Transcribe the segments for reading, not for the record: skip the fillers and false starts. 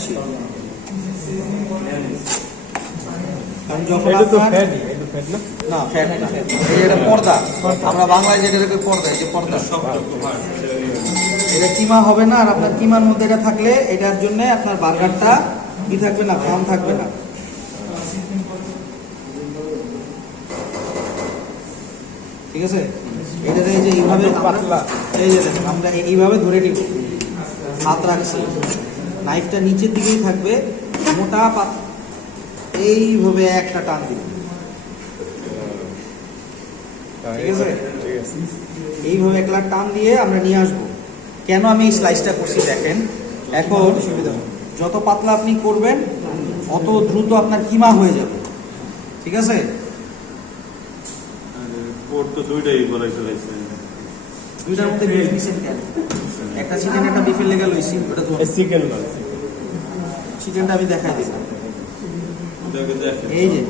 দিচ্ছি, কারণ যখন না ফ্যাট না, এটা পর্দা, আমরা বাংলায় যেটাকে পর্দা, যে পর্দা এটা কিমা হবে না। আর আপনার কিমার মধ্যে এটা থাকলে এটার জন্য আপনার বার্গারটা কি থাকবে না, কম থাকবে না। ঠিক আছে, এটাতে এই যে এইভাবে এই যে দেখেন আমরা এইভাবে ধরে দিব, হাত রাখছি, নাইফটা নিচের দিকেই থাকবে, মোটা এইভাবে একটা টান দিব। ঠিক আছে, এইভাবে একলা টান দিয়ে আমরা নিয়ে আসবো। কেন আমি এই স্লাইসটা করছি দেখেন, এখন যত পাতলা আপনি করবেন অত দ্রুত আপনার কিমা হয়ে যাবে। ঠিক আছে, দুইটার মধ্যে বিফ নিছেন কেন? একটা চিকেন একটা বিফের লেগে লইছি, ওটা তো চিকেনটা আমি দেখাই দিই। এই যে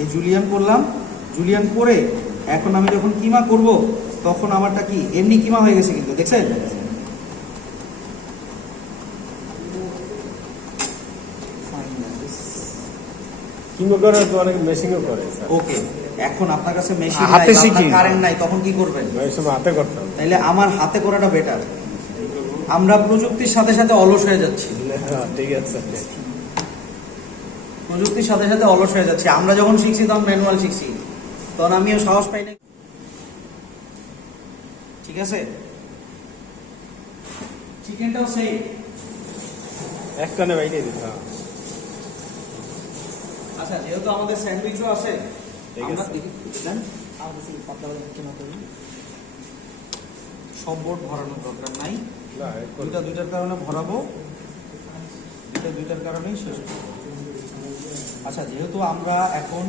এই জুলিয়ান করলাম, জুলিয়ান করে এখন আমি যখন কিমা করব তখন আমারটা কি এমনি কিমা হয়ে গেছে, কিন্তু দেখছেন ওকে। এখন আপনার কাছে মেশিন নাই, আপনার কারেন্ট নাই, তখন কি করবেন? তাইলে আমার হাতে করাটা বেটার। আমরা প্রযুক্তির সাথে সাথে অলস হয়ে যাচ্ছি। ঠিক আছে, প্রযুক্তির সাথে সাথে অলস হয়ে যাচ্ছে। আমরা যখন শিখছি তখন ম্যানুয়াল শিখছি, তখন আমিও সাহস পাই না। ঠিক আছে, চিকেনটাও সেই একটানে বাইরে দিতে। আচ্ছা, যেহেতু আমাদের স্যান্ডউইচও আছে, সব বোর্ড ভরানোর দরকার নাই, দুইটার কারণে ভরাবো, দুইটার কারণেই শেষ করবো। আচ্ছা, যেহেতু আমরা এখন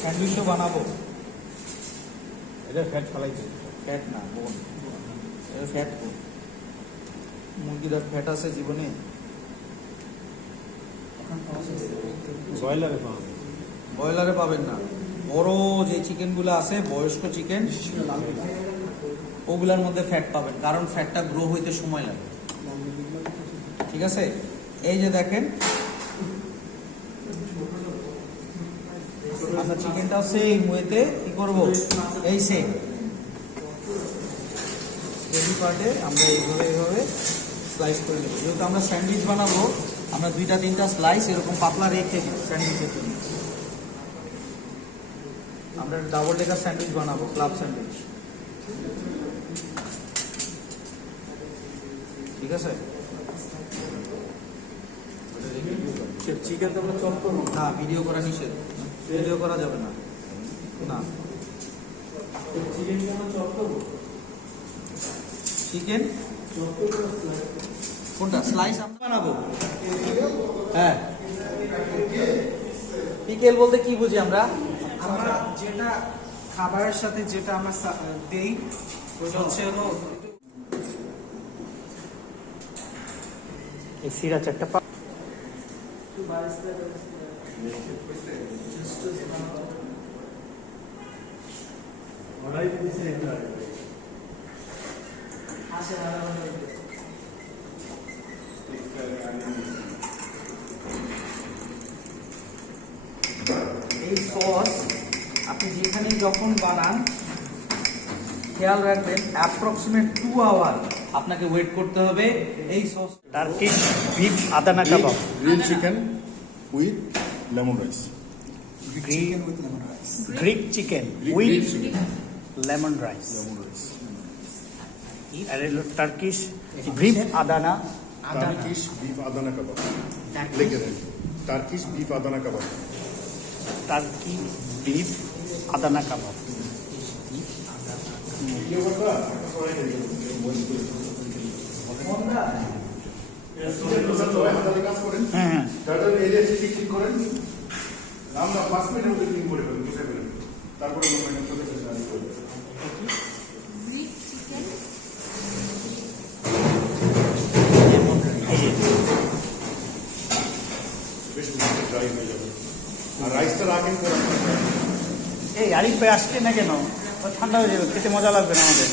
স্যান্ডউইচও বানাবো, এটা ফ্যাট ফলাইছে, ফ্যাট না বোন, এটা ফ্যাট বোন। মুরগির আর ফ্যাট আছে জীবনে? ব্রয়লারে পাবেন না। বড় যে চিকেনগুলো আছে, বয়স্ক চিকেন, ওগুলার মধ্যে ফ্যাট পাবেন, কারণ ফ্যাটটা গ্রো হইতে সময় লাগে। ঠিক আছে, এই যে দেখেন আমরা চিকেনটাও সেম ওয়েতে কি করবো, এই সেম হেভি পার্টে আমরা এইভাবে স্লাইস করে নেব। যেহেতু আমরা স্যান্ডউইচ বানাবো, আমরা 2-3টা স্লাইস এরকম পাতলা রেখে স্যান্ডউইচের জন্য আমরা ডাবল ডেকার স্যান্ডউইচ বানাবো, ক্লাব স্যান্ডউইচ। ঠিক আছে, চিকেন তো আমরা চপ করবো না, ভিডিও করা নিষেধ, ভিডিও করা যাবে না। না, চিকেন কোনটা স্লাইস আমরা বানাবো? হ্যাঁ, পিকেল বলতে কি বুঝি আমরা? আমরা যেটা খাবারের সাথে যেটা আমরা দেই ওটা হচ্ছে হলো এই সিরা চারটা এই সস আপনি যেখানে যখন বানান খেয়াল রাখবেন, অ্যাপ্রক্সিমেট 2 আওয়ার আপনাকে ওয়েট করতে হবে। এই sauce Turkish beef Adana kebab, grill chicken with lemon rice, Greek chicken with lemon rice, আর হলো Turkish beef Adana, Turkish beef Adana kebab, লিখে দেন Turkish beef Adana kebab, turkey beef Adana kebab. হ্যাঁ, আমরা 5 মিনিটের মধ্যে ক্লিন করে ফেলুন, বুঝে ফেলুন, তারপরে ড্রাই হয়ে যাবে। আর রাইসটা রাখেন করে এই আরিফ ভাই আসছে না কেন? ঠান্ডা হয়ে যাবে, খেতে মজা লাগবে না আমাদের।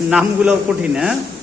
নামগুলো কঠিন, হ্যাঁ?